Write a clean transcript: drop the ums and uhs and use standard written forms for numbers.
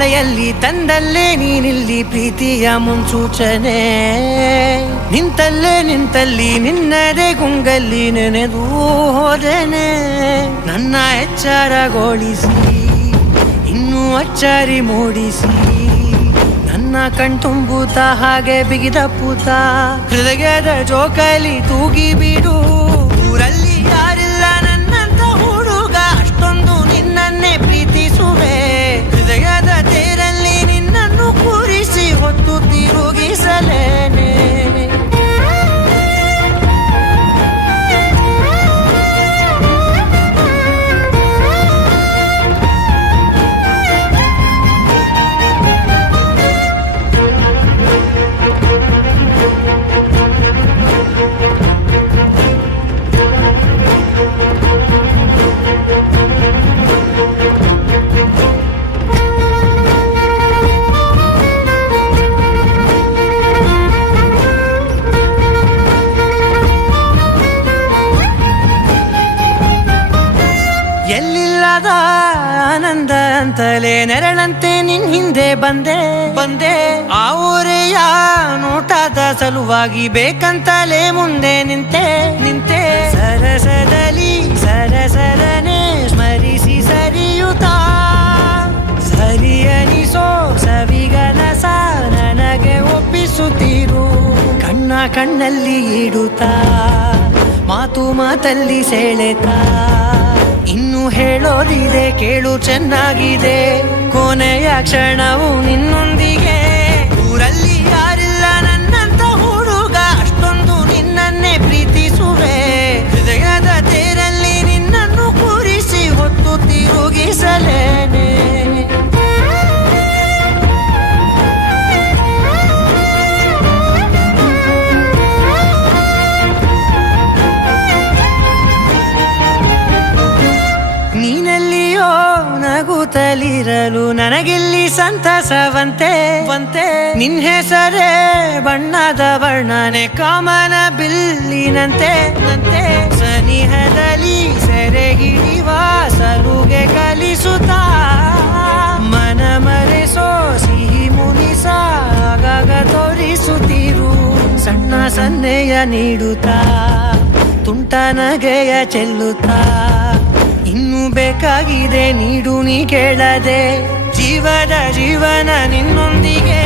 ಮಳೆಯಲ್ಲಿ ತಂದಲ್ಲೇ ನೀನಿಲ್ಲಿ ಪ್ರೀತಿಯ ಮುನ್ಸೂಚನೆ ನಿಂತಲ್ಲಿ ನಿನ್ನದೇ ಗುಂಗಲ್ಲಿ ನೆನೆದು ಹೋದೆನೆ ನನ್ನ ಎಚ್ಚರಗೊಳಿಸಿ ಇನ್ನೂ ಅಚ್ಚರಿ ಮೂಡಿಸಿ ನನ್ನ ಕಣ್ತುಂಬುತ್ತ ಹಾಗೆ ಬಿಗಿದ ಪೂತ ಹೃದಯದ ಜೋಕಾಲಿ ತೂಗಿ ಬಿಡು ಊರಲ್ಲಿ ಯಾರಿಲ್ಲ ನನ್ನಂತ ಹುಡುಗ ಅಷ್ಟೊಂದು ನಿನ್ನನ್ನೇ ಪ್ರೀತಿಸುವೆ ಹೃದಯದ ತೇರಲ್ಲಿ ನಿನ್ನನ್ನು ಕೂರಿಸಿ ಹೊತ್ತು ತಿರುಗಿಸಲೇನೆ ಎಲ್ಲಿಲ್ಲದ ಆನಂದ ಅಂತಲೇ ನೆರಳಂತೆ ನಿನ್ ಹಿಂದೆ ಬಂದೆ ಆ ಊರೆಯ ನೋಟದ ಸಲುವಾಗಿ ಬೇಕಂತಲೇ ಮುಂದೆ ನಿಂತೆ ಸರಸದಲ್ಲಿ ಸರಸರನೆ ಸ್ಮರಿಸಿ ಸರಿಯುತ್ತಾ ಸರಿಯನಿಸೋ ಸವಿಗನಸ ನನಗೆ ಒಪ್ಪಿಸುತ್ತೀರು ಕಣ್ಣಲ್ಲಿ ಇಡುತ್ತಾ ಮಾತಲ್ಲಿ ಸೆಳೆತಾ ಇನ್ನು ಹೇಳೋದಿದೆ ಕೇಳು ಚೆನ್ನಾಗಿದೆ ಕೊನೆಯ ಕ್ಷಣವು ನಿನ್ನೊಂದಿಗೆ ಊರಲ್ಲಿ ಯಾರಿಲ್ಲ ನನ್ನಂತ ಹುಡುಗ ಅಷ್ಟೊಂದು ನಿನ್ನನ್ನೇ ಪ್ರೀತಿಸುವೆ ಹೃದಯದ ತೇರಲ್ಲಿ ನಿನ್ನನ್ನು ಕೂರಿಸಿ ಹೊತ್ತು ತಿರುಗಿಸಲೇನೆ ನಗುತ್ತಲಿರಲು ನನಗಿಲ್ಲಿ ಸಂತಸವಂತೆ ನಿನ್ ಹೆಸರೇ ಬಣ್ಣದ ವರ್ಣನೆ ಕಾಮನ ಬಿಲ್ಲಿನಂತೆ ಸನಿಹದಲ್ಲಿ ಸೆರೆ ಹಿಡಿವ ಸಲುಗೆ ಕಲಿಸುತ್ತಾ ಮನ ಮರೆಸೋ ಸಿಹಿ ಮುನಿಸ ಆಗಾಗ ತೋರಿಸುತ್ತಿರು ಸಣ್ಣ ಸನ್ನೆಯ ನೀಡುತ್ತಾ ತುಂಟ ನಗೆಯ ಚೆಲ್ಲುತ್ತಾ ಇನ್ನು ಬೇಕಾಗಿದೆ ನೀಡು ನೀ ಕೇಳದೆ ಜೀವನ ನಿನ್ನೊಂದಿಗೆ